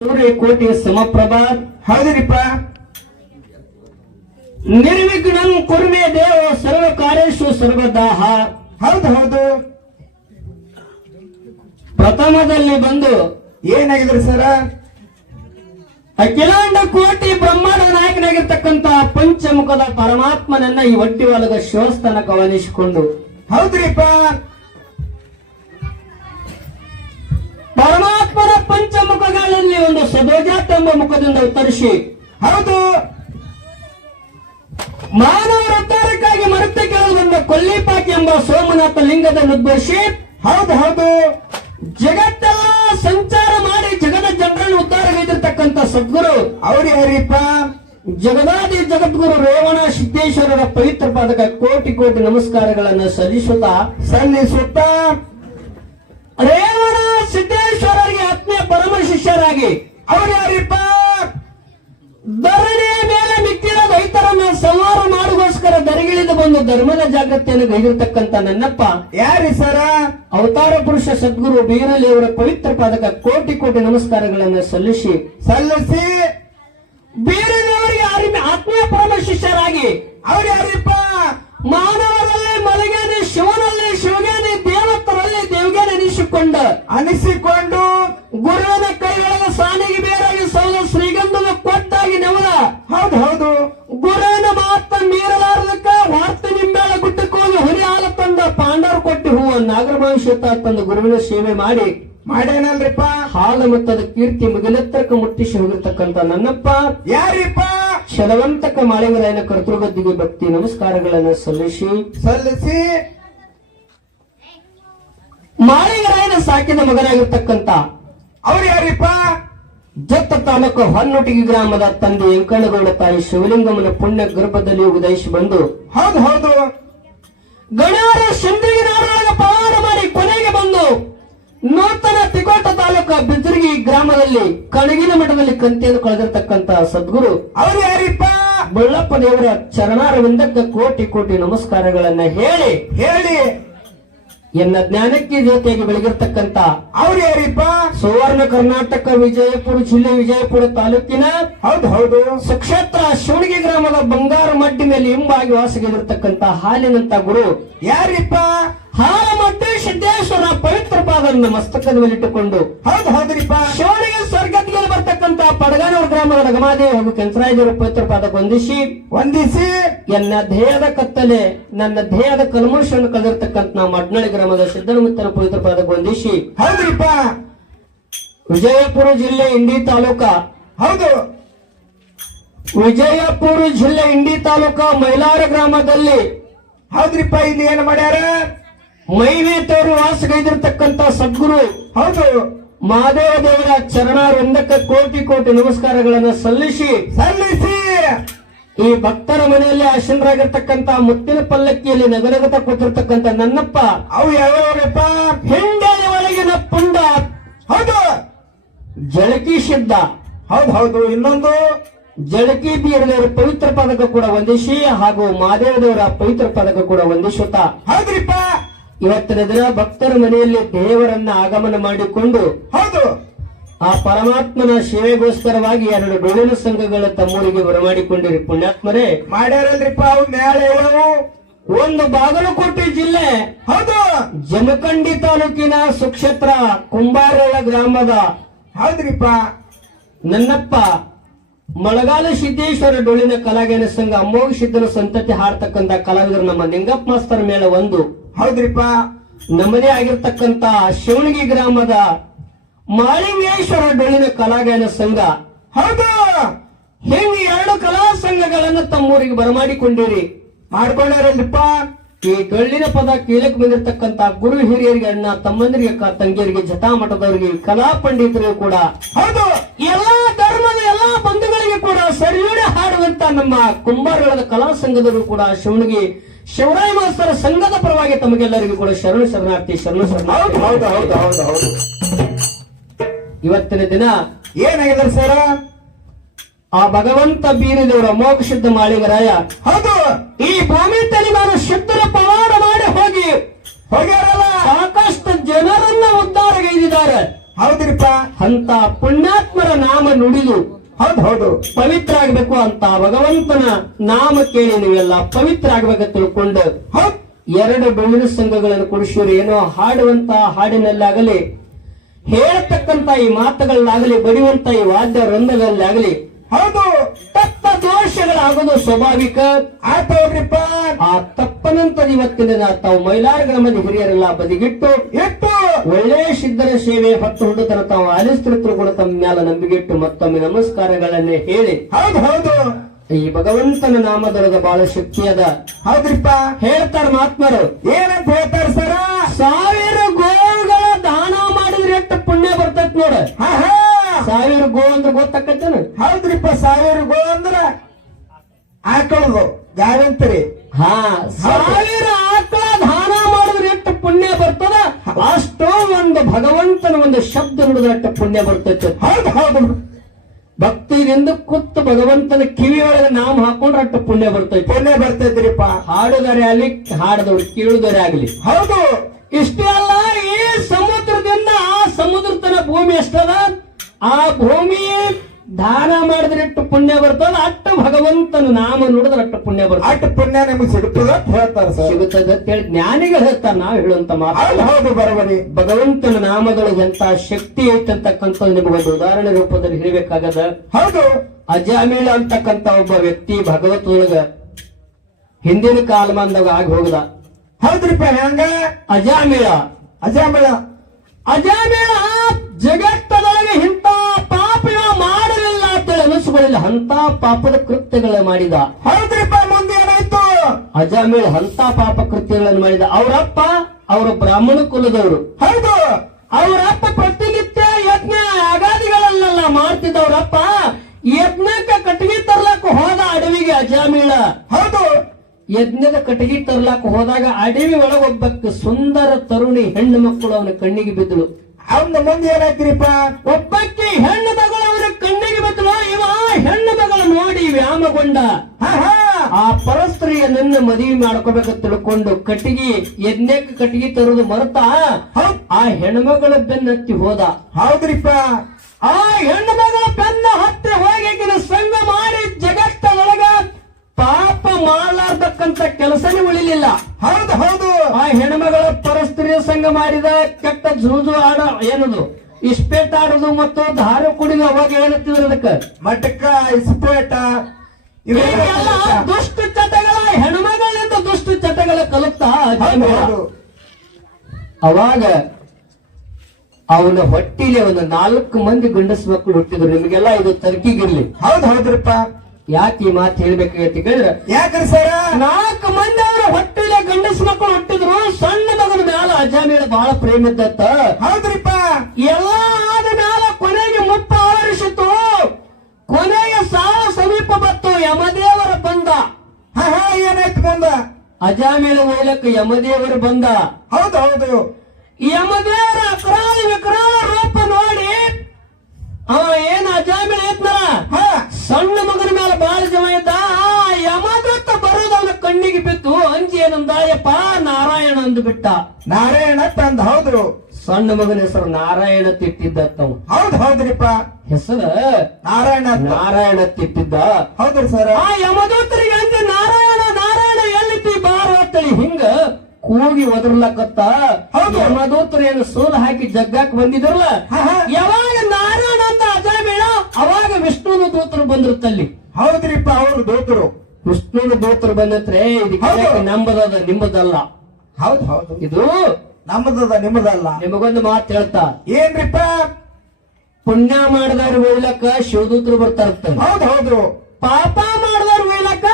ಸೂರ್ಯ ಕೋಟಿ ಸಮಪ್ರಭಾ ಹೌದ್ರಿಪ್ಪ? ನಿರ್ವಿಘ್ನಂ ಕುರ್ಮೆ ದೇವ ಸರ್ವ ಕಾರ್ಯೇಶು ಸರ್ವದಾಹ. ಹೌದು ಹೌದು. ಪ್ರಥಮದಲ್ಲಿ ಬಂದು ಏನಾಗಿದ್ರು ಸರ? ಅಖಿಲಾಂಡ ಕೋಟಿ ಬ್ರಹ್ಮಾಂಡ ನಾಯಕನಾಗಿರ್ತಕ್ಕಂತ ಪಂಚಮುಖದ ಪರಮಾತ್ಮನನ್ನ ಈ ಒಟ್ಟಿವಾಲದ ಶಿವಸ್ಥಾನ ಗಮನಿಸಿಕೊಂಡು ಹೌದ್ರಿಪ್ಪ. ಪರಮಾತ್ಮನ ಪಂಚಮುಖಗಳಲ್ಲಿ ಒಂದು ಸದೋಜಾತ ಎಂಬ ಮುಖದಿಂದ ಉತ್ತರಿಸಿ, ಹೌದು, ಮಾನವರ ಉದ್ಧಾರಕ್ಕಾಗಿ ಮರುತ್ತ ಕೇಳುವುದೆಂಬ ಕೊಲ್ಲಿಪಾಕಿ ಎಂಬ ಸೋಮನಾಥ ಲಿಂಗದಲ್ಲಿ ಉದ್ಭವಿಸಿ ಹೌದು ಹೌದು ಜಗತ್ತೆಲ್ಲ ಸಂಚಾರ ಮಾಡಿ ಜಗದ ಜನರನ್ನು ಉದ್ಧಾರಗೈದಿರ್ತಕ್ಕಂಥ ಸದ್ಗುರು ಅವರು ಯಾರಿಪ್ಪ? ಜಗದಾದಿ ಜಗದ್ಗುರು ರೇವಣ ಸಿದ್ದೇಶ್ವರರ ಪವಿತ್ರ ಪಾದಕ ಕೋಟಿ ಕೋಟಿ ನಮಸ್ಕಾರಗಳನ್ನು ಸಲ್ಲಿಸುತ್ತಾ ಸಲ್ಲಿಸುತ್ತಾ, ರೇವಣ ಪರಮ ಶಿಷ್ಯರಾಗಿ ಅವರು ಯಾರಿಪ್ಪ ಧರಣಿಯ ಮೇಲೆ ಮಿಕ್ಕಿದ ರೈತರನ್ನ ಸಂಹಾರ ಮಾಡುಗೋಸ್ಕರ ದರಿಗಿಳಿದು ಬಂದು ಧರ್ಮದ ಜಾಗೃತಿಯನ್ನು ಗೈದಿರ್ತಕ್ಕಂತ ನನ್ನಪ್ಪ ಯಾರಿ ಸರ? ಅವತಾರ ಪುರುಷ ಸದ್ಗುರು ಬೀರಲಿಯವರ ಪವಿತ್ರ ಪಾದಕ ಕೋಟಿ ಕೋಟಿ ನಮಸ್ಕಾರಗಳನ್ನು ಸಲ್ಲಿಸಿ ಸಲ್ಲಿಸಿ. ಬೀರಲಿಯವರಿಗೆ ಯಾರಿ ಆತ್ಮೀಯ ಪರಮ ಶಿಷ್ಯರಾಗಿ. ಅವ್ರು ಯಾರಿಪ್ಪ ಮಾನವರಲ್ಲಿ ಮಲಗೇನೆ ಶಿವನಲ್ಲಿ ಶಿವಗೇನೆ ದೇವತ್ತರಲ್ಲಿ ದೇವಗೇನೆ ಎನಿಸಿಕೊಂಡ ಅನಿಸಿಕೊಂಡು ಗುರುವಿನ ಕೈಯೊಳಗ ಸಾನಿಗೆ ಬೇರಾಗಿ ಸೌಲ ಶ್ರೀಗಂಧದ ಕೊಟ್ಟಾಗಿ ನೆವದ. ಹೌದು ಹೌದು. ಗುರುವಿನ ಮಾತ ಮೀರಲಾರದಕ್ಕ ವಾರ್ತ ನಿಂಬೆಳ ಗುಟ್ಟಕ್ಕೋಗಿ ಹೊರಿ ಹಾಲ ತಂದ ಪಾಂಡವರು ಕೊಟ್ಟಿ ಹೂವ ನಾಗರಭವಿಷ್ಯತ ತಂದ ಗುರುವಿನ ಸೇವೆ ಮಾಡಿ. ಮಾಡೇನಲ್ರಿಪ್ಪ? ಹಾಲು ಮತ್ತದ ಕೀರ್ತಿ ಮುಗಿಲೆತ್ತರಕ್ಕೆ ಮುಟ್ಟಿಸಿ ಹೋಗಿರ್ತಕ್ಕಂತ ನನ್ನಪ್ಪ. ಯಾರಿಪ್ಪ? ಶಲವಂತಕ ಮಾಳಿಗರಾಯನ ಕರ್ತೃಗದ್ದಿಗೆ ಭಕ್ತಿ ನಮಸ್ಕಾರಗಳನ್ನು ಸಲ್ಲಿಸಿ. ಸಲ್ಲಿಸಿ. ಮಾಳಿಗರಾಯನ ಸಾಕಿದ ಮಗನಾಗಿರ್ತಕ್ಕಂಥ ಅವ್ರು ಯಾರಿಪ್ಪ? ಜತ್ತ ತಾಲೂಕು ಹೊನ್ನೊಟ್ಟಿಗೆ ಗ್ರಾಮದ ತಂದೆ ಎಂಕಣ್ಣಗೌಡ ತಾಯಿ ಶಿವಲಿಂಗಮ್ಮನ ಪುಣ್ಯ ಗರ್ಭದಲ್ಲಿ ಉದಯಿಸಿ ಬಂದು ಹೌದು ಹೌದು. ಗಣಾರ ಚಂದ್ರಿಗೆ ನಾಡೊಳಗ ಪವಾರ ಮಾಡಿ ಕೊನೆಗೆ ಬಂದು ನೂತನ ತಿಕೋಟ ತಾಲೂಕು ಬಿದ್ರಿಗಿ ಗ್ರಾಮದಲ್ಲಿ ಕಣಗಿನ ಮಠದಲ್ಲಿ ಕಂತಿಯನ್ನು ಕಳೆದಿರ್ತಕ್ಕಂತ ಸದ್ಗುರು ಅವರು ಯಾರಿಪ್ಪ? ಬಳ್ಳಪ್ಪ ದೇವರ ಚರಣಾರವಿಂದಕ್ಕೆ ಕೋಟಿ ಕೋಟಿ ನಮಸ್ಕಾರಗಳನ್ನ ಹೇಳಿ ಹೇಳಿ. ಎನ್ನ ಜ್ಞಾನಕ್ಕೆ ಜೊತೆಗೆ ಬೆಳಗಿರ್ತಕ್ಕಂತ ಅವ್ರು ಯಾರಿಪ್ಪ? ಸುವರ್ಣ ಕರ್ನಾಟಕ ವಿಜಯಪುರ ಜಿಲ್ಲೆ ವಿಜಯಪುರ ತಾಲೂಕಿನ ಹೌದು ಹೌದು. ಸುಕ್ಷೇತ್ರ ಶಿವಣಿಗೆ ಗ್ರಾಮದ ಬಂಗಾರ ಮಡ್ಡಿ ಮೇಲೆ ಹಿಂಬಾಗಿ ವಾಸಗಿರ್ತಕ್ಕಂತ ಹಾಲಿನಂತ ಗುರು. ಯಾರಿಪ್ಪ? ಹಾಲಮಟ್ಟಿ ಸಿದ್ದೇಶ್ವರ ಪವಿತ್ರ ಪಾದವನ್ನು ಮಸ್ತಕದ ಮೇಲಿಟ್ಟುಕೊಂಡು ಹೌದು ಹೌದ್ರಿಪ್ಪ ಶಿವಣಿಗೆ ಸ್ವರ್ಗಕ್ಕೆ ಬರ್ತಕ್ಕಂತ ಪಡಗಾನೂರು ಗ್ರಾಮದ ರಗಮಾದೇವಿ ಹಾಗೂ ಕೆಂಚರಾಯದೇವರ ಪವಿತ್ರ ಪಾದ ವಂದಿಸಿ ವಂದಿಸಿ. ಎನ್ನ ಧ್ಯೇಯದ ಕತ್ತಲೆ ನನ್ನ ಧ್ಯೇಯದ ಕಲ್ಮುಷನ್ನು ಕಳೆದಿರ್ತಕ್ಕಂತ ನಾವು ಮಡ್ನಳ್ಳಿ ಗ್ರಾಮದ ಸಿದ್ದನಮಿತ್ತನ ಪವಿತ್ರ ಪಾದ ವಂದಿಸಿ ಹೌದ್ರಿಪ್ಪ. ವಿಜಯಪುರ ಜಿಲ್ಲೆ ಇಂಡಿ ತಾಲೂಕ. ಹೌದು. ವಿಜಯಪುರ ಜಿಲ್ಲೆ ಇಂಡಿ ತಾಲೂಕ ಮೈಲಾರ ಗ್ರಾಮದಲ್ಲಿ. ಹೌದ್ರಿಪ್ಪ ಇಲ್ಲಿ ಏನ್ ಮಾಡ್ಯಾರ? ಮೈನೇತವರು ವಾಸಗೈದಿರ್ತಕ್ಕಂತ ಸದ್ಗುರು. ಹೌದು. ಮಹಾದೇವ ದೇವರ ಚರಣಾರೊಂದಕ್ಕೆ ಕೋಟಿ ಕೋಟಿ ನಮಸ್ಕಾರಗಳನ್ನು ಸಲ್ಲಿಸಿ ಸಲ್ಲಿಸಿ! ಈ ಭಕ್ತರ ಮನೆಯಲ್ಲಿ ಆಶೀನರಾಗಿರ್ತಕ್ಕಂತ ಮುತ್ತಿನ ಪಲ್ಲಕ್ಕಿಯಲ್ಲಿ ನಗನಗತ ಕೂತಿರ್ತಕ್ಕಂತ ನನ್ನಪ್ಪ ಅವು ಯಾವ್ಯಾವ್ರಪ್ಪ? ಹಿಂಡಲಿ ಒಳಗಿನ ಪುಂಡ ಹೌದು! ಜಳಕಿ ಶಬ್ದ ಹೌದು ಹೌದು. ಇನ್ನೊಂದು? ಜಳಕಿ ಬೀರದೇವರ ಪವಿತ್ರ ಪದಕ ಕೂಡ ವಂದಿಸಿ ಹಾಗೂ ಮಾದೇವ ದೇವರ ಪವಿತ್ರ ಪದಕ ಕೂಡ ವಂದಿಸುತ್ತಾ. ಹೌದ್ರಿಪ್ಪ! ಇವತ್ತಿನ ದಿನ ಭಕ್ತರ ಮನೆಯಲ್ಲಿ ದೇವರನ್ನ ಆಗಮನ ಮಾಡಿಕೊಂಡು ಹೌದು. ಆ ಪರಮಾತ್ಮನ ಸೇವೆಗೋಸ್ಕರವಾಗಿ ಎರಡು ಡೊಳ್ಳಿನ ಸಂಘಗಳ ತಮ್ಮೂರಿಗೆ ಬರಮಾಡಿಕೊಂಡಿರಿ ಪುಣ್ಯಾತ್ಮರೇ. ಮಾಡ್ಯಾರಲ್ರಿಪ್ಪ ಅವು ಇವು ಒಂದು ಬಾಗಲಕೋಟೆ ಜಿಲ್ಲೆ ಹೌದು. ಜಮಖಂಡಿ ತಾಲೂಕಿನ ಸುಕ್ಷೇತ್ರ ಕುಂಬಾರಳ ಗ್ರಾಮದ. ಹೌದ್ರಿಪ್ಪ. ನನ್ನಪ್ಪ ಮಳಗಾಲ ಸಿದ್ದೇಶ್ವರ ಡೊಳಿನ ಕಲಾಗೇನ ಸಂಘ ಅಮೋಘ ಸಿದ್ಧನ ಸಂತತಿ ಹಾಡ್ತಕ್ಕಂತ ಕಲಾವಿದರು ನಮ್ಮ ನಿಂಗಪ್ಪ ಮಾಸ್ತರ ಮೇಲೆ ಒಂದು ಹೌದ್ರಿಪ್ಪ ನಮ್ಮದೇ ಆಗಿರ್ತಕ್ಕಂತ ಶಿವಣಗಿ ಗ್ರಾಮದ ಮಾಳಿಂಗೇಶ್ವರ ಡೊಳ್ಳಿನ ಕಲಾಗಾಯನ ಸಂಘ. ಹೌದು! ಹಿಂಗೆ ಎರಡು ಕಲಾ ಸಂಘಗಳನ್ನ ತಮ್ಮೂರಿಗೆ ಬರಮಾಡಿಕೊಂಡಿರಿ? ಮಾಡ್ಕೊಂಡಾರಲ್ರಿಪ್ಪ. ಈ ಡೊಳ್ಳಿನ ಪದ ಕೇಳಕ್ ಬಂದಿರತಕ್ಕಂತ ಗುರು ಹಿರಿಯರಿಗೆ, ಅಣ್ಣ ತಮ್ಮಂದಿರಿಗೆ ತಂಗಿಯರಿಗೆ ಜಟಾಮಠದವರಿಗೆ ಕಲಾ ಪಂಡಿತರಿಗೂ ಕೂಡ. ಹೌದು! ಎಲ್ಲಾ ಧರ್ಮದ ಎಲ್ಲಾ ಬಂಧುಗಳಿಗೆ ಕೂಡ ಸರಿಯೋಡೆ ಹಾಡುವಂತ ನಮ್ಮ ಕುಂಬಾರಗಳ ಕಲಾ ಸಂಘದವರು ಕೂಡ ಶಿವನಿಗೆ ಶಿವರಾಯ ಮಾಸ್ತರ ಸಂಘದ ಪರವಾಗಿ ತಮಗೆಲ್ಲರಿಗೂ ಕೂಡ ಶರಣ ಶರಣಾರ್ಥಿ ಶರಣ ಹೌದು ಶರಣಾರ್ಥಿ. ಹೌದು ಹೌದು ಹೌದು ಹೌದು ಇವತ್ತಿನ ದಿನ ಏನಾಗಿದೆ ಸರ? ಆ ಭಗವಂತ ಬೀರಿದವರ ಮೋಕ್ಷದ ಶುದ್ಧ ಮಾಳಿಗರಾಯ ಹೌದು. ಈ ಭೂಮಿ ತಲೆ ನಾನು ಶುದ್ಧರ ಪವಾಡ ಮಾಡಿ ಹೋಗಿ ಹೋಗ್ಯಾರಲ್ಲ. ಸಾಕಷ್ಟು ಜನರನ್ನ ಉದ್ದಾರಗೈದಿದ್ದಾರೆ ಹೌದ್ರಿಪ್ಪ. ಅಂತ ಪುಣ್ಯಾತ್ಮರ ನಾಮ ನುಡಿದು ಹೌದ್ ಹೌದು. ಪವಿತ್ರ ಆಗ್ಬೇಕು ಅಂತ ಭಗವಂತನ ನಾಮ ಕೇಳಿ ನೀವೆಲ್ಲ ಪವಿತ್ರ ಆಗ್ಬೇಕಂತ ತಿಳ್ಕೊಂಡು ಎರಡು ಬೆಳ್ಳಿನ ಸಂಘಗಳನ್ನು ಕೊಡಿಸಿದ್ರು ಏನೋ ಹಾಡುವಂತ ಹಾಡಿನಲ್ಲಾಗಲಿ ಹೇಳತಕ್ಕಂತ ಈ ಮಾತುಗಳಲ್ಲಾಗಲಿ ಬಡಿಯುವಂತ ಈ ವಾದ್ಯ ರಂಗದಲ್ಲಾಗಲಿ ಹೌದು. ತಪ್ಪ ದೋಷಗಳಾಗೋದು ಸ್ವಾಭಾವಿಕ. ಆ ತಪ್ಪನಂತ ಇವತ್ತಿನ ತಾವು ಮೈಲಾರ ಗ್ರಾಮದ ಹಿರಿಯರೆಲ್ಲ ಬದಿಗಿಟ್ಟು ಎಷ್ಟು ಒಳ್ಳೆ ಸಿದ್ಧರ ಸೇವೆ ಹೊತ್ತು ಹುಡುತನ ತಾವು ಆಲಿಸ್ತಿರ್ತರು ಕೂಡ ತಮ್ಮ ಮ್ಯಾಲ ನಂಬಿಕೆಟ್ಟು ಮತ್ತೊಮ್ಮೆ ನಮಸ್ಕಾರಗಳನ್ನೇ ಹೇಳಿ. ಹೌದು ಹೌದು. ಈ ಭಗವಂತನ ನಾಮದರದ ಬಹಳ ಶಕ್ತಿಯದ ಹೌದ್ರಿಪ್ಪ. ಹೇಳ್ತಾರ ಮಹಾತ್ಮರು. ಏನಂತ ಹೇಳ್ತಾರ ಸರ? ಸಾವಿರ ಗೋಗಳ ದಾನ ಮಾಡಿದ್ರೆ ಎಷ್ಟು ಪುಣ್ಯ ಬರ್ತೈತ್ ನೋಡ. ಸಾವಿರ ಗೋ ಅಂದ್ರೆ ಗೊತ್ತಾಕತ್ತೇನ? ಹೌದ್ರಿಪ್ಪ ಸಾವಿರ ಗೋ ಅಂದ್ರ ಆಕಳದು ಗಾವಂತರಿ ಹಾ ಸಾವಿರ ಆಕಳ ದಾನ ಮಾಡಿದ್ರೆ ಎಷ್ಟು ಪುಣ್ಯ ಬರ್ತದ? ಅಷ್ಟೋ ಒಂದು ಭಗವಂತನ ಒಂದು ಶಬ್ದ ನುಡಿದಟ್ಟ ಪುಣ್ಯ ಬರ್ತೈತೆ. ಹೌದು ಹೌದು. ಭಕ್ತಿಯಿಂದ ಕುತ್ತು ಭಗವಂತನ ಕಿವಿಯೊಳಗೆ ನಾಮ ಹಾಕೊಂಡ್ರೆ ಅಷ್ಟು ಪುಣ್ಯ ಬರ್ತೈತೆ. ಪುಣ್ಯ ಬರ್ತೈತ್ರಿಪ್ಪ. ಹಾಡುದರೆ ಆಗ್ಲಿ ಹಾಡದವ್ರು ಕೇಳುಗರೆ ಆಗ್ಲಿ. ಹೌದು. ಇಷ್ಟೇ ಅಲ್ಲ ಈ ಸಮುದ್ರದಿಂದ ಆ ಸಮುದ್ರ ತನ ಭೂಮಿ ಎಷ್ಟದ? ಆ ಭೂಮಿ ದಾನ ಮಾಡಿದ್ರೆ ಎಷ್ಟು ಪುಣ್ಯ ಬರ್ತದ ಅಷ್ಟು ಭಗವಂತನ ನಾಮ ನೋಡಿದ್ರೆ ಅಷ್ಟು ಪುಣ್ಯ ಬರ್ತದೆ. ಅಷ್ಟು ಪುಣ್ಯ ನಿಮಗೆ ಸಿಗುತ್ತದೆ ಅಂತ ಹೇಳ್ತಾರ ಸರ್. ಸಿಗುತ್ತದೆ ಅಂತ ಹೇಳಿ ಜ್ಞಾನಿಗಳು ಹೇಳ್ತಾರೆ ನಾವು ಹೇಳುವಂತ ಮಾತು. ಹೌದು ಬರವಣಿ. ಭಗವಂತನ ನಾಮದೊಳಗೆ ಎಂತ ಶಕ್ತಿ ಐತೆ ಅಂತಕ್ಕಂಥ ನಿಮಗೊಂದು ಉದಾಹರಣೆ ರೂಪದಲ್ಲಿ ಹೇಳಬೇಕಾಗದ. ಹೌದು. ಅಜಾಮೀಳ ಅಂತಕ್ಕಂಥ ಒಬ್ಬ ವ್ಯಕ್ತಿ ಭಗವತ್ನೊಳಗ ಹಿಂದಿನ ಕಾಲಮಾನದಾಗ ಆಗಿ ಹೋಗದ. ಹೌದ್ರಿಪ್ಪ ಹೆಂಗ ಅಜಾಮೀಳ. ಅಜಾಮೀಳ. ಅಜಾಮೀಳ ಜಗತ್ತದೊಳಗೆ ಇಂಥ ಪಾಪ ಇವ ಮಾಡಲಿಲ್ಲ ಅಂತೇಳಿ ಹಂತ ಪಾಪದ ಕೃತ್ಯಗಳ ಮಾಡಿದ. ಹೌದ್ರಿಪ್ಪ ಮುಂದೆ ಏನಾಯ್ತು? ಅಜಾಮಿಲ್ ಅಂತ ಪಾಪ ಕೃತ್ಯಗಳನ್ನು ಮಾಡಿದ. ಅವರಪ್ಪ ಅವರು ಬ್ರಾಹ್ಮಣ ಕುಲದವರು. ಹೌದು. ಅವರಪ್ಪ ಪ್ರತಿನಿತ್ಯ ಯಜ್ಞ ಅಗಾದಿಗಳನ್ನೆಲ್ಲ ಮಾಡ್ತಿದ್ದವರಪ್ಪ. ಯಜ್ಞಕ್ಕೆ ಕಟ್ಟಿಗೆ ತರ್ಲಕ್ಕ ಹೋದ ಅಡವಿಗೆ ಅಜಾಮಿಳ. ಹೌದು. ಯಜ್ಞದ ಕಟ್ಟಿಗೆ ತರ್ಲಕ್ಕ ಹೋದಾಗ ಅಡವಿ ಒಳಗೊಬ್ಬಕ್ಕೆ ಸುಂದರ ತರುಣಿ ಹೆಣ್ಣು ಮಕ್ಕಳು ಅವನ ಕಣ್ಣಿಗೆ ಬಿದ್ದಳು. ಅವನ ಮುಂದೆ ಏನಾಯ್ತ್ರಿಪ್ಪ? ಒಬ್ಬಕ್ಕೆ ಹೆಣ್ಣು ತಗೊಳ್ಳೋದ್ರ ಅವರ ಕಣ್ಣಿಗೆ ಬತ್ತಲ ಇವ ಹೆಣ್ಣು ತಗೊಳ ನೋಡಿ ವ್ಯಾಮಗೊಂಡ. ಆ ಪರಸ್ತ್ರೀಯ ನನ್ನ ಮದುವೆ ಮಾಡ್ಕೋಬೇಕು ತಿಳ್ಕೊಂಡು ಕಟ್ಟಿಗೆ ಎದ್ನೇಕ ಕಟ್ಟಿಗೆ ತರೋದು ಮರ್ತಾ ಹೌದ್. ಆ ಹೆಣ್ಮಗಳ ಬೆನ್ನತ್ತಿ ಹೋದ. ಹೌದ್ರಿಪ್ಪ. ಆ ಹೆಣ್ಣು ಮಗಳ ಬೆನ್ನ ಹತ್ತಿ ಹೋಗಿ ಸಂಘ ಮಾಡಿ ಪಾಪ ಮಾಡಲಾರ್ದಕ್ಕಂತ ಕೆಲಸನೇ ಉಳಿಲಿಲ್ಲ. ಹೌದು ಹೌದು. ಆ ಹೆಣ್ಮಗಳ ಪರಸ್ತ್ರೀಯ ಸಂಘ ಮಾಡಿದ ಕೆಟ್ಟ ಜೂಜು ಆಡ ಏನದು? ಇಸ್ಪೇಟ್ ಆಡೋದು ಮತ್ತು ದಾರು ಕುಡಿದು ಅವಾಗ ಹೇಳುತ್ತಿದ್ರು ಅದಕ್ಕ. ಮಟಕ ಇಸ್ಪೇಟ ದುಷ್ಟ ಚಟಗಳ ಹೆಣ್ಮಗಳಿಂದ ದುಷ್ಟ ಚಟಗಳ ಕಲುತ್ತಾ? ಅವಾಗ ಅವನ ಹೊಟ್ಟಿಲಿ ಒಂದು ನಾಲ್ಕು ಮಂದಿ ಗಂಡಸ ಮಕ್ಕಳು ಹುಟ್ಟಿದ್ರು. ನಿಮಗೆಲ್ಲ ಇದು ತರ್ಕಿಗಿರ್ಲಿ. ಹೌದು ಹೌದ್ರಿಪ್ಪ. ಯಾಕೆ ಈ ಮಾತು ಹೇಳ್ಬೇಕಾಗತ್ತೆ ಕೇಳಿದ್ರೆ ಯಾಕ್ರಿ ಸರ್? ನಾಲ್ಕು ಮಂದಿ ಅವರ ಹೊಟ್ಟಿಲ್ಲ ಗಂಡಸ ಮಕ್ಕಳು ಹುಟ್ಟಿದ್ರು ಸಣ್ಣ ಮಗನ ಮ್ಯಾಲ ಮೇಲೆ ಬಹಳ ಪ್ರೇಮ ಇದ್ದತ್ತ. ಹೌದ್ರಿಪ್ಪ. ಎಲ್ಲ ಆದ ಮ್ಯಾಲ ಕೊನೆಗೆ ಮುಪ್ಪ ಆವರಿಸಿತು ಕೊನೆಗೆ ಸಾಲ ಸಮೀಪ ಬತ್ತು ಯಮದೇವರ ಬಂದ. ಏನಾಯ್ತು ಬಂದ? ಅಜ ಮೇಲೆ ಹೋಗ್ಲಕ್ಕ ಯಮದೇವರು ಬಂದ. ಹೌದು ಹೌದು. ಯಮದೇವರ ಅಕ್ರಾಲ ವಿಕ್ರಾಲ ರೂಪ ನೋಡಿ ಅವ ಏನ್ ಅಜಾಮಿ ಐತ್ನಲ್ಲ? ಸಣ್ಣ ಮಗನ ಮೇಲೆ ಬಾಳ ಜಮ ಇದ್ದ ಆ ಯಮದತ್ತ ಬರೋದು ಅವನ ಕಣ್ಣಿಗೆ ಬಿತ್ತು. ಅಂಜಿ ಏನಂದ ಯಪ್ಪ ನಾರಾಯಣ ಅಂದು ಬಿಟ್ಟ. ನಾರಾಯಣ ತಂದ ಹೌದು. ಸಣ್ಣ ಮಗನ ಹೆಸರು ನಾರಾಯಣ ತಿಟ್ಟಿದ್ದತ್ತವ ಹೌದು ಹೌದ್ರಿಪ್ಪ. ಹೆಸರು? ನಾರಾಯಣ ನಾರಾಯಣ ತಿಟ್ಟಿದ್ದ. ಹೌದ್ರಿ ಸರ್. ಆ ಯಮದೂತರಿಗೆ ಅಂಜಿ ನಾರಾಯಣ ನಾರಾಯಣ ಎಲ್ಲಿತಿ ಬಾರ ಅಂತೇಳಿ ಹಿಂಗ ಕೂಗಿ ಒದರ್ಲಕತ್ತ. ಹೌದು. ಯಮದೂತರು ಏನು ಸೋಲ ಹಾಕಿ ಜಗ್ಗಾಕ್ ಬಂದಿದ್ರಲ್ಲ. ಯಾವಾಗ ನಾರಾಯಣ ಅಂತ ಅಜಾಮೇಳ ಅವಾಗ ವಿಷ್ಣುನ ದೂತರು ಬಂದಿರುತ್ತಲ್ಲಿ. ಹೌದ್ರಿಪ್ಪ ಅವರು ದೋತರು. ಕೃಷ್ಣನ ದೂತರು ಬಂದತ್ರೆ ಇದು ನಂಬದದ ನಿಮ್ಮದಲ್ಲ? ಹೌದು ಹೌದು. ಇದು ನಮ್ಮದದ ನಿಮ್ಮದಲ್ಲ. ನಿಮಗೊಂದು ಮಾತು ಹೇಳ್ತಾ. ಏನ್ರಿಪ್ಪ? ಪುಣ್ಯ ಮಾಡಿದವ್ರು ಒಯ್ಲಕ್ಕ ಶಿವದೂತರು ಬರ್ತಾರತ್ತ ಹೌದು ಹೌದು. ಪಾಪ ಮಾಡಿದವರು ಒಯ್ಲಕ್ಕ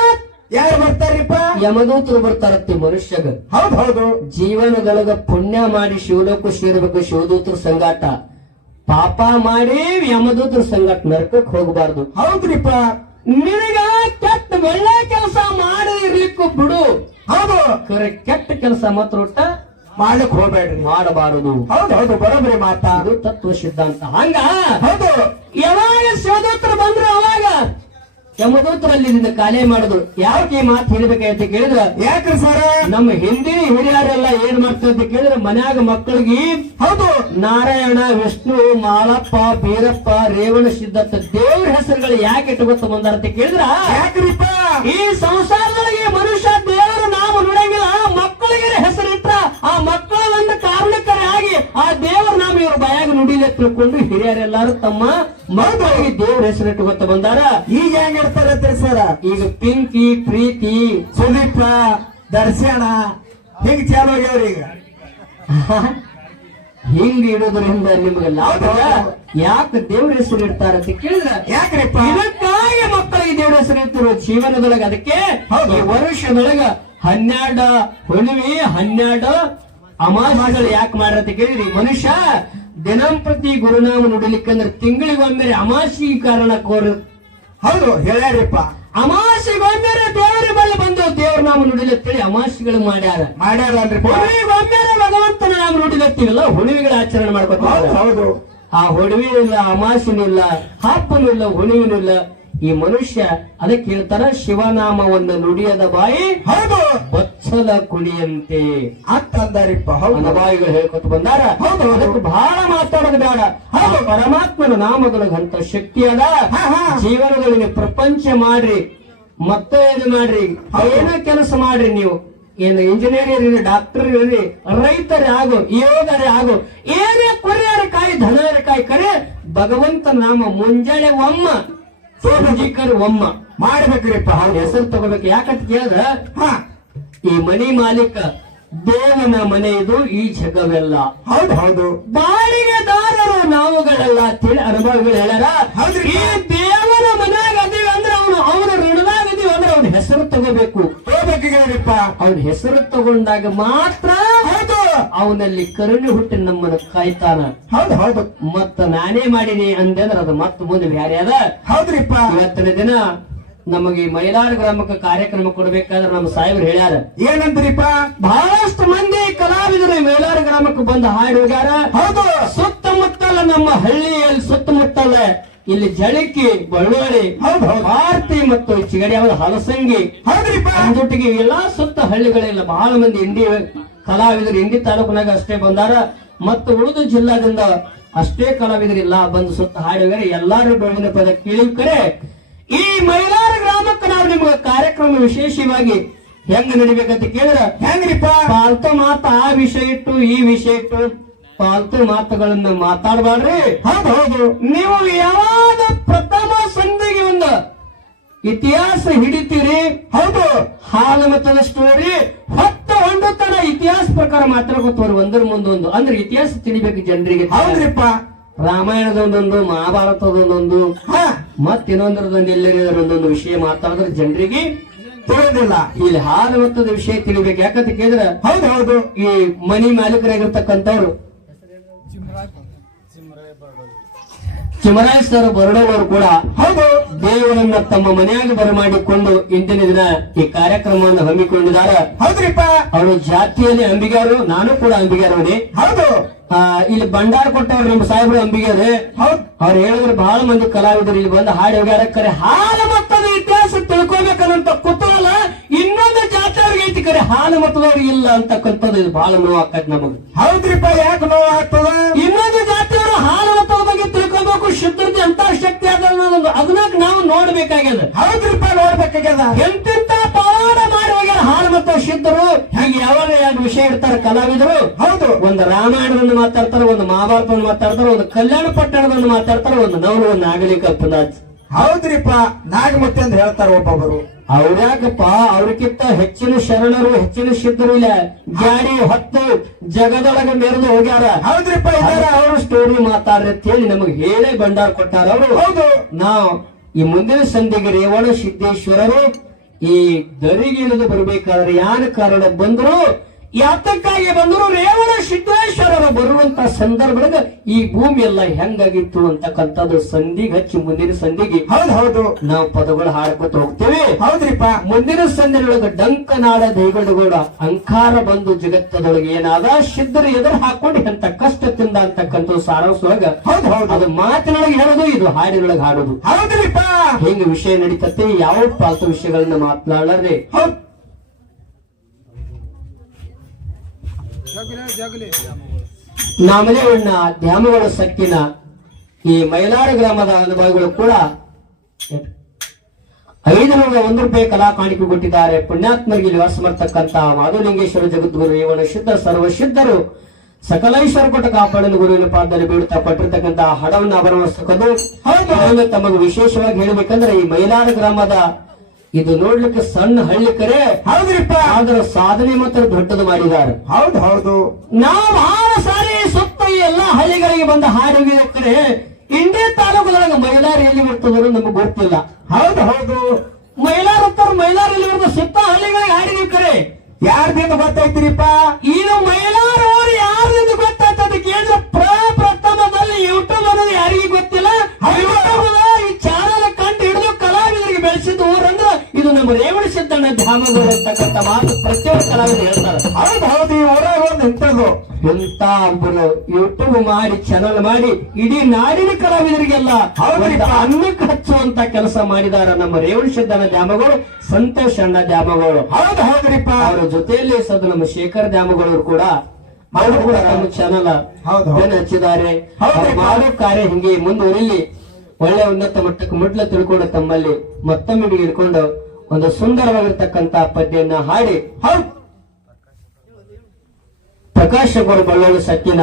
ಯಾರು ಬರ್ತಾರಿಪ್ಪ ಯಮದೂತರು ಬರ್ತಾರತ್ತಿ ಮನುಷ್ಯಗ. ಹೌದು ಹೌದು. ಜೀವನದೊಳಗ ಪುಣ್ಯ ಮಾಡಿ ಶಿವಲೋಕ ಸೇರ್ಬೇಕು ಶಿವದೂತರು ಸಂಗಾಟ. ಪಾಪ ಮಾಡಿ ಯಮದೂತರ ಸಂಗಟ್ ನರಕಕ್ಕೆ ಹೋಗಬಾರ್ದು. ಹೌದ್ರಿಪ್ಪ. ನಿನಗ ಕೆಟ್ಟ ಒಳ್ಳೆ ಕೆಲಸ ಮಾಡಿರ್ಲಿಕ್ಕೂ ಬಿಡು. ಹೌದು. ಕರೆ ಕೆಟ್ಟ ಕೆಲಸ ಮಾತ್ರ ಒಟ್ಟ ಮಾಡಕ್ ಹೋಗ್ಬೇಡ್ರಿ. ಮಾಡಬಾರದು. ಹೌದು ಹೌದು ಬರೋಬ್ರಿ ಮಾತಾ. ಅದು ತತ್ವ ಸಿದ್ಧಾಂತ. ಹಂಗ? ಹೌದು. ಯಾವಾಗ ಶಿವದೂತರು ಬಂದ್ರು ಅವಾಗ ಯಮದೂತರಲ್ಲಿ ನಿನ್ನ ಕಾಲೇ ಮಾಡಿದ್ರು. ಯಾಕೆ ಈ ಮಾತು ಅಂತ ಕೇಳಿದ್ರ? ಯಾಕ್ರಿ ಸರ? ನಮ್ಮ ಹಿಂದಿನ ಹಿರಿಯರೆಲ್ಲ ಏನ್ ಮಾಡ್ತಾರೆ ಅಂತ ಕೇಳಿದ್ರೆ? ಮನ್ಯಾಗ ಮಕ್ಕಳಿಗೆ ಹೌದು. ನಾರಾಯಣ ವಿಷ್ಣು ಮಾಲಪ್ಪ ಬೀರಪ್ಪ ರೇವಣ ಸಿದ್ಧಂತ ದೇವ್ರ ಹೆಸರುಗಳು ಯಾಕೆ ಇಟ್ಕೊತ ಬಂದಾರ ಅಂತ ಕೇಳಿದ್ರ? ಯಾಕ್ರಿಪ್ಪ? ಈ ಸಂಸಾರದೊಳಗೆ ಮನುಷ್ಯ ದೇವರ ನಾಮ ನೋಡಂಗಿಲ್ಲ ಮಕ್ಕಳಿಗೆ ಹೆಸರಿಟ್ಟ ಆ ಮಕ್ಕಳ ಆ ದೇವರ ನಾಮ ಇವ್ರ ಬಾಯಾಗ ನುಡಿಲೆ ತಿಳ್ಕೊಂಡು ಹಿರಿಯರೆಲ್ಲರೂ ತಮ್ಮ ಮಕ್ಕಳಿಗೆ ದೇವ್ರ ಹೆಸರಿಟ್ಟುಕೊತ ಬಂದಾರ. ಈಗ ಹೆಂಗ್ ಇರ್ತಾರೆ ಸರ ಈಗ ಪಿಂಕಿ ಪ್ರೀತಿ ಸುದೀಪ ದರ್ಶನ ಹಿಂಗ್ ಚಾಲು ಆಗ್ಯಾವ್ರಿ ಈಗ? ಹಿಂಗ್ ಇಡೋದ್ರಿಂದ ನಿಮ್ಗೆ ಲಾಭ? ಯಾಕೆ ದೇವ್ರ ಹೆಸರು ಇಡ್ತಾರ ಅಂತ ಕೇಳಿದ್ರ? ಯಾಕ್ರಿಪ್ಪ? ಇದಕ್ಕಾಗಿ ಮಕ್ಕಳಿಗೆ ದೇವ್ರ ಹೆಸರು ಇರ್ತಿರೋ ಜೀವನದೊಳಗ ಅದಕ್ಕೆ ಹೌದು. ಈ ವರ್ಷದೊಳಗ ಹನ್ನೆರಡು ಹುಣ್ಣಿಮೆ ಹನ್ನೆರಡು ಅಮಾವಾಸ್ಯಗಳು ಯಾಕೆ ಮಾಡ್ರಂತ ಕೇಳಿದ್ರಿ ಮನುಷ್ಯ ದಿನಂಪ್ರತಿ ಗುರುನಾಮ ನುಡಿಲಿಕ್ಕಂದ್ರೆ ತಿಂಗಳಿಗೊಮ್ಮೆ ಅಮಾಸಿ ಕಾರಣ ಕೋರು ಹೌದು ಹೇಳ್ಯಾರಿಪ್ಪ. ಅಮಾಸಿಗೊಮ್ಮೆ ದೇವರ ಬಳಿ ಬಂದು ದೇವ್ರ ನಾಮ ನುಡಿಲತ್ತೇಳಿ ಅಮಾಸಿಗಳು ಮಾಡ್ಯಾರ. ಮಾಡ್ಯಾರಲ್ರಿಪ್ಪ ಹುಣ್ಣಿಮೆಗೊಮ್ಮೆ ಭಗವಂತನ ನಾಮ ನುಡಿಲತ್ತೀವಲ್ಲ ಹುಣ್ಣಿಮೆಗಳ ಆಚರಣೆ ಮಾಡ್ಬೇಕು ಹೌದು ಆ ಹುಡುವಿನಿಲ್ಲ ಇಲ್ಲ ಹಪ್ಪನಿಲ್ಲ ಇಲ್ಲ. ಈ ಮನುಷ್ಯ ಅದಕ್ಕೆ ಹೇಳ್ತಾರ ಶಿವನಾಮವನ್ನು ನುಡಿಯದ ಬಾಯಿ ಹೌದು. ಬಚ್ಚಲ ಕುಡಿಯಂತೆ ಅಂತಂದಾರಿಪ್ಪ ಹೌದು. ಬಾಯಿಗಳು ಹೇಳ್ಕೊತ ಬಂದಾರ. ಹೌದು. ಅದಕ್ಕೆ ಬಹಳ ಮಾತಾಡೋದು ಬೇಡ. ಹೌದು. ಪರಮಾತ್ಮನ ನಾಮದೊಳಗಂತ ಶಕ್ತಿ ಅದ. ಜೀವನದೊಳಗೆ ಪ್ರಪಂಚ ಮಾಡ್ರಿ ಮತ್ತೆ ಇದು ಮಾಡ್ರಿ ಏನೋ ಕೆಲಸ ಮಾಡ್ರಿ ನೀವು. ಏನು ಇಂಜಿನಿಯರ್ ಇರಲಿ ಡಾಕ್ಟರ್ ಇರಲಿ ರೈತರೇ ಆಗು ಯೋಗರೇ ಆಗು ಏನೇ ಕೊರಿಯರ ಕಾಯಿ ಧನರ ಕಾಯಿ ಕರೆ ಭಗವಂತ ನಾಮ ಮುಂಜಾನೆ ಒಮ್ಮ. ಸೋಮಜಿಕರು ಒಮ್ಮ ಮಾಡ್ಬೇಕ್ರಿಪ್ಪ. ಅವ್ರ ಹೆಸರು ತಗೋಬೇಕು. ಯಾಕಂತ ಕೇಳಿದ್ರ ಹಾ. ಈ ಮನಿ ಮಾಲೀಕ ದೇವನ ಮನೆ ಇದು ಈ ಜಗವೆಲ್ಲ. ಹೌದು ಹೌದು. ಬಾಡಿಗೆದಾರರು ನಾವುಗಳೆಲ್ಲ ತಿಳಿ ಅನುಭವಗಳು ಹೇಳ್ಯಾರ. ಈ ದೇವರ ಮನೆಯಾಗ ಅದೀವಿ ಅಂದ್ರೆ ಅವನು ಅವನ ಋಣದಾಗ ಅದೀವಿ ಅಂದ್ರೆ ಅವನ ಹೆಸರು ತಗೋಬೇಕು. ಹೋಗ್ಬೇಕಿಗ್ರಿಪ್ಪ ಅವನ ಹೆಸರು ತಗೊಂಡಾಗ ಮಾತ್ರ ಹೌದು. ಅವನಲ್ಲಿ ಕರುಣೆ ಹುಟ್ಟಿ ನಮ್ಮನ್ನು ಕಾಯ್ತಾನ. ಹೌದು ಹೌದು. ಮತ್ತ ನಾನೇ ಮಾಡೀನಿ ಅಂದೆ ಅಂದ್ರೆ ಅದು ಮತ್ತ ಮುಂದೆ ಬ್ಯಾರೆ ಅದ. ಹೌದ್ರಿಪ್ಪ. ಇವತ್ತಿನ ದಿನ ನಮಗೆ ಮೈಲಾರ ಗ್ರಾಮಕ್ಕೆ ಕಾರ್ಯಕ್ರಮ ಕೊಡಬೇಕಾದ್ರೆ ನಮ್ಮ ಸಾಹೇಬ್ರು ಹೇಳ್ಯಾರ. ಏನಂದ್ರಿಪ್ಪ? ಬಹಳಷ್ಟು ಮಂದಿ ಕಲಾವಿದರು ಮೈಲಾರ ಗ್ರಾಮಕ್ಕೆ ಬಂದು ಹಾಡಿ ಹೋಗ್ಯಾರ. ಹೌದು. ಸುತ್ತಮುತ್ತಲ ನಮ್ಮ ಹಳ್ಳಿಯಲ್ಲಿ ಸುತ್ತಮುತ್ತಲ ಇಲ್ಲಿ ಜಳಕಿ ಬಳ್ಳುವಳಿ ಹೌದು. ಭಾರತಿ ಮತ್ತು ಚಿಗಡಿ ಹಲಸಂಗಿ. ಹೌದ್ರಿಪ್ಪ. ಜೊತೆಗೆ ಎಲ್ಲಾ ಸುತ್ತ ಹಳ್ಳಿಗಳೆಲ್ಲ ಬಹಳ ಮಂದಿ ಇಂಡಿ ಕಲಾವಿದರು ಇಂಡಿ ತಾಲೂಕಿನಾಗ ಅಷ್ಟೇ ಬಂದಾರ. ಮತ್ತು ಉಳಿದು ಜಿಲ್ಲಾದಿಂದ ಅಷ್ಟೇ ಕಲಾವಿದರು ಇಲ್ಲ ಬಂದು ಸುತ್ತ ಹಾಡಿದರೆ ಎಲ್ಲಾರು ಬೆಳಗಿನ ಪದ ಕೇಳಿಕರೆ. ಈ ಮೈಲಾರ ಗ್ರಾಮಕ್ಕೆ ನಾವು ನಿಮ್ಗೆ ಕಾರ್ಯಕ್ರಮ ವಿಶೇಷವಾಗಿ ಹೆಂಗ್ ನಡಿಬೇಕಂತ ಕೇಳಿದ್ರ? ಹೆಂಗ್ರಿಪ್ಪ? ಪಾಲ್ತು ಮಾತು ಆ ವಿಷಯ ಇಟ್ಟು ಈ ವಿಷಯ ಇಟ್ಟು ಪಾಲ್ತು ಮಾತುಗಳನ್ನ ಮಾತಾಡಬಾರ್ರಿ ಹೌದು ಹೌದು. ನೀವು ಯಾವಾಗ ಪ್ರಥಮ ಸಂಧಿಗೆ ಒಂದು ಇತಿಹಾಸ ಹಿಡಿತೀರಿ? ಹೌದು. ಹಾಲು ಮತದ ಸ್ಟೋರಿ ಹೊತ್ತ ಹೊಂಡುತ್ತನ ಇತಿಹಾಸ ಪ್ರಕಾರ ಮಾತ್ರ ಗೊತ್ತವ್ರು ಒಂದರ ಮುಂದೊಂದು ಅಂದ್ರೆ ಇತಿಹಾಸ ತಿಳಿಬೇಕು ಜನರಿಗೆ. ಹೌದ್ರಿಪ್ಪ. ರಾಮಾಯಣದ ಒಂದೊಂದು ಮಹಾಭಾರತದ ಒಂದೊಂದು ಹಾ. ಮತ್ ಇನ್ನೊಂದ್ರದೊಂದು ಎಲ್ಲರಿಗರ ಒಂದೊಂದು ವಿಷಯ ಮಾತಾಡಿದ್ರೆ ಜನರಿಗೆ ತಿಳಿದಿಲ್ಲ. ಇಲ್ಲಿ ಹಾಲು ಮತ್ತದ ವಿಷಯ ತಿಳಿಬೇಕು. ಯಾಕಂತ ಕೇಳಿದ್ರೆ ಹೌದು ಹೌದು. ಈ ಮನಿ ಮಾಲೀಕರಾಗಿರ್ತಕ್ಕಂಥವ್ರು ಚಿಮರಾಯ ಬರಡೋರು ಕೂಡ ಹೌದು. ದೇವರನ್ನ ತಮ್ಮ ಮನೆಯಾಗಿ ಬರಮಾಡಿಕೊಂಡು ಇಂದಿನ ದಿನ ಈ ಕಾರ್ಯಕ್ರಮವನ್ನು ಹಮ್ಮಿಕೊಂಡಿದ್ದಾರೆ. ಹೌದ್ರಿಪ್ಪ. ಅವರು ಜಾತಿಯಲ್ಲಿ ಅಂಬಿಗಾರು ನಾನು ಕೂಡ ಅಂಬಿಗಾರವನೇ. ಹೌದು. ಇಲ್ಲಿ ಬಂಡಾರ ಕೊಟ್ಟವರು ನಮ್ಮ ಸಾಹೇಬರು ಅಂಬಿಗಾರೆ. ಹೌದು. ಅವ್ರು ಹೇಳಿದ್ರೆ ಬಹಳ ಮಂದಿ ಕಲಾವಿದರು ಇಲ್ಲಿ ಬಂದು ಹಾಡಿ ಹೋಗ್ಯಾರ ಕರೆ ಹಾಲು ಮತ್ತದ ಇತಿಹಾಸ ತಿಳ್ಕೊಬೇಕನ್ನಂತ ಕುತೂಹಲ ಇನ್ನೊಂದು ಜಾತಿಯವ್ರಿಗೆ ಐತಿ ಕರೆ ಹಾಲು ಮತದವ್ರಿಗೆ ಇಲ್ಲ ಅಂತಕ್ಕಂಥದ್ದು ಇದು ಬಹಳ ನೋವು ಆಕತ್ ನಮಗೆ. ಹೌದ್ರಿಪ್ಪ ಯಾಕೆ ನೋವು ಆಗ್ತದ ಇನ್ನೊಂದು ತಿಳ್ಕೊಬೇಕು ಶುದ್ಧತೆ ಅಂತ ಶಕ್ತಿ ಅದ ಅದನ್ನ ನಾವು ನೋಡ್ಬೇಕಾಗ್ಯದ. ಹೌದ್ರಿಪ್ಪ ನೋಡ್ಬೇಕಾಗ್ಯದ. ಎಂತೆಂತ ಪವಾಡ ಮಾಡಿ ಹೋಗ್ಯಾರ ಹಾಲು ಮತ್ತು ಶುದ್ಧರು ಹೀಗೆ ಯಾವಾಗ ಎರಡು ವಿಷಯ ಇಡ್ತಾರೆ ಕಲಾವಿದರು. ಹೌದು. ಒಂದು ರಾಮಾಯಣವನ್ನು ಮಾತಾಡ್ತಾರೆ ಒಂದು ಮಹಾಭಾರತವನ್ನು ಮಾತಾಡ್ತಾರೆ ಒಂದು ಕಲ್ಯಾಣ ಪಟ್ಟಣವನ್ನು ಮಾತಾಡ್ತಾರೆ ಒಂದು ನವರು ಒಂದು ನಾಗಲಿಕ ಪದಾರ್ಥ ಹೌದ್ರಿಪ್ಪ ನಾಗಮತಿ ಅಂತ ಹೇಳ್ತಾರ ಒಬ್ಬೊಬ್ಬರು ಅವ್ರ್ಯಾಕಪ್ಪ ಅವ್ರಕ್ಕಿಂತ ಹೆಚ್ಚಿನ ಶರಣರು ಹೆಚ್ಚಿನ ಸಿದ್ಧರು ಇಲ್ಲ. ಗಾಡಿ ಹೊತ್ತು ಜಗದೊಳಗ ಮೆರೆದು ಹೋಗ್ಯಾರ. ಹೌದ್ರಿಪ್ಪ ಇದಾರ. ಅವರು ಸ್ಟೋರಿ ಮಾತಾಡ್ರಿ ಅಂತ ಹೇಳಿ ನಮಗೆ ಹೇಳೇ ಭಂಡಾರ ಕೊಟ್ಟಾರ ಅವರು. ಹೌದು. ನಾವು ಈ ಮುಂದಿನ ಸಂಧಿಗೆ ರೇವಣ ಸಿದ್ದೇಶ್ವರರು ಈ ದರಿಗೆ ಇಳಿದು ಬರ್ಬೇಕಾದ್ರೆ ಯಾನ ಕಾರಣ ಬಂದ್ರು? ಯಾತಕ್ಕಾಗಿ ಬಂದರು ರೇವಣ ಸಿದ್ದೇಶ್ವರರು ಬರುವಂತ ಸಂದರ್ಭದಾಗ ಈ ಭೂಮಿ ಎಲ್ಲ ಹೆಂಗಾಗಿತ್ತು ಅಂತಕ್ಕಂಥದ್ದು ಸಂಧಿಗೆ ಹಚ್ಚಿ ಮುಂದಿನ ಸಂಧಿಗೆ ಹೌದ್ ಹೌದು. ನಾವು ಪದಗಳು ಹಾಡ್ಕೊತ ಹೋಗ್ತೇವೆ. ಹೌದ್ರಿಪ್ಪ. ಮುಂದಿನ ಸಂದಿನೊಳಗೆ ಡಂಕನಾಡ ದೇಗಡುಗಳ ಅಂಕಾರ ಬಂದು ಜಗತ್ತದೊಳಗೆ ಏನಾದ ಸಿದ್ಧರು ಎದುರು ಹಾಕೊಂಡು ಎಂತ ಕಷ್ಟ ತಿಂದ ಅಂತಕ್ಕಂಥ ಸಾರಾಂಶೊಳಗ ಹೌದ್ ಹೌದು. ಅದು ಮಾತಿನೊಳಗೆ ಹೇಳೋದು ಇದು ಹಾಡಿನೊಳಗೆ ಹಾಡೋದು. ಹೌದ್ರಿಪ್ಪ. ಹೆಂಗ ವಿಷಯ ನಡೀತತ್ತೆ ಯಾವ ಪಾತ್ರ ವಿಷಯಗಳನ್ನ ಮಾತನಾಡಲ್ರಿ ಹೌದ್. ನಾಮದೇವಣ್ಣ ದ್ಯಾಮಗಳ ಸಕ್ಕಿನ ಈ ಮೈಲಾರ ಗ್ರಾಮದ ಅನುಭವಿಗಳು ಕೂಡ ಐದು ನೂರ ಒಂದು ರೂಪಾಯಿ ಕಲಾ ಕಾಣಿಕೆ ಕೊಟ್ಟಿದ್ದಾರೆ. ಪುಣ್ಯಾತ್ಮರಿಗೆ ನಿವಾಸ ವಾಸ ಮಾಡ್ತಕ್ಕಂತ ಮಾಧುಲಿಂಗೇಶ್ವರ ಜಗದ್ಗುರು ಇವನ ಶುದ್ಧ ಸರ್ವಶುದ್ಧರು ಸಕಲೇಶ್ವರ ಪಟ್ಟ ಕಾಪಾಡಲು ಗುರುವಿನ ಪಾದದಲ್ಲಿ ಬೀಳುತ್ತಾ ಪಟ್ಟಿರ್ತಕ್ಕಂತಹ ಹಡವನ್ನು ಹೌದು ತಮಗೆ ವಿಶೇಷವಾಗಿ ಹೇಳಬೇಕಂದ್ರೆ ಈ ಮೈಲಾರ ಗ್ರಾಮದ ಇದು ನೋಡ್ಲಿಕ್ಕೆ ಸಣ್ಣ ಹಳ್ಳಿ ಕರೆ. ಹೌದ್ರಿಪ್ಪ. ಅದರ ಸಾಧನೆ ಮಾತ್ರ ದೊಡ್ಡದು ಮಾಡಿದ್ದಾರೆ. ಹೌದು ಹೌದು. ನಾವು ಬಹಳ ಸಾರಿ ಸುತ್ತ ಎಲ್ಲಾ ಹಳ್ಳಿಗಳಿಗೆ ಬಂದ ಹಾಡಿಗೆ ಇಂಡಿಯ ತಾಲೂಕದೊಳಗೆ ಮೈಲಾರ ಎಲ್ಲಿ ಬರ್ತದ್ರು ನಮ್ಗೆ ಗೊತ್ತಿಲ್ಲ. ಹೌದು ಹೌದು. ಮೈಲಾರ ಉತ್ತರ ಮೈಲಾರ ಎಲ್ಲಿ ಬರ್ತದೆ ಸುತ್ತ ಹಳ್ಳಿಗಳಿಗೆ ಹಾಡಿದೀವಿ ಕರೆ. ಯಾರ್ದಿಂದ ಗೊತ್ತೈತ್ರಿಪ್ಪ ಈಗ ಮೈಲಾರ ಅಂತಕ್ಕಂಥ ಮಾತು ಪ್ರತಿಯೊಂದು ಕಲಾವಿದರು ಹೇಳ್ತಾರೆ. ಹೌದ್ ಹೌದು ಈ ಊರಾಗ ಒಂದು ಇಂಥದ್ದು ಎಂತ ಒಬ್ಬರು ಯೂಟ್ಯೂಬ್ ಮಾಡಿ ಚಾನಲ್ ಮಾಡಿ ಇಡೀ ನಾಡಿನ ಕಲಾವಿದರಿಗೆಲ್ಲ ಅನ್ನಕ್ಕೆ ಹಚ್ಚುವಂತ ಕೆಲಸ ಮಾಡಿದಾರ ನಮ್ಮ ರೇವಣ ಸಿದ್ದನ ದ್ಯಾಮಗಳು ಸಂತೋಷ್ ಅಣ್ಣ ದ್ಯಾಮಗಳು. ಹೌದು ಹೌದ್ರಿಪ್ಪ. ಅವರ ಜೊತೆಯಲ್ಲಿ ಸದ ನಮ್ಮ ಶೇಖರ್ ದ್ಯಾಮಗಳವರು ಕೂಡ ಅವರು ಕೂಡ ನಮ್ಮ ಚಾನಲ್ ಹೌದು, ಹೌದು. ಬೆನ್ನು ಹಚ್ಚಿದ್ದಾರೆ. ಮಾಡೋ ಕಾರ್ಯ ಹಿಂಗೆ ಮುಂದುವರಿಲಿ. ಒಳ್ಳೆ ಉನ್ನತ ಮಟ್ಟಕ್ಕೆ ಮುಟ್ಲ ತಿಳ್ಕೊಂಡು ತಮ್ಮಲ್ಲಿ ಮತ್ತೊಮ್ಮೆ ಹಿಡ್ಕೊಂಡು ಒಂದು ಸುಂದರವಾಗಿರ್ತಕ್ಕಂತ ಪದ್ಯನ್ನ ಹಾಡಿ ಹೌದು ಪ್ರಕಾಶ ಅವರು ಬಳ್ಳೋಳು ಸಕ್ಕಿನ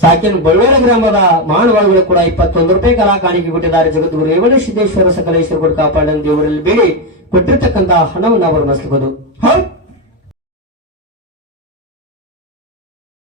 ಸಾಕಿನ ಬಳ್ಳೋಳ ಗ್ರಾಮದ ಮಾನವಾಳುಗಳು ಕೂಡ ಇಪ್ಪತ್ತೊಂದು ರೂಪಾಯಿ ಕಲಾ ಕಾಣಿಕೆ ಕೊಟ್ಟಿದ್ದಾರೆ. ಜಗದ್ಗುರು ರೇವಣ ಸಿದ್ದೇಶ್ವರ ಸಕಲೇಶ್ವರ ಕೊಟ್ಟು ಕಾಪಾಡನ್ ದೇವರಲ್ಲಿ ಬೇಡಿ ಕೊಟ್ಟಿರ್ತಕ್ಕಂತಹ ಹಣವನ್ನು ಅವರು ಮಸ್ಲಿಬೋದು ಹೌದ್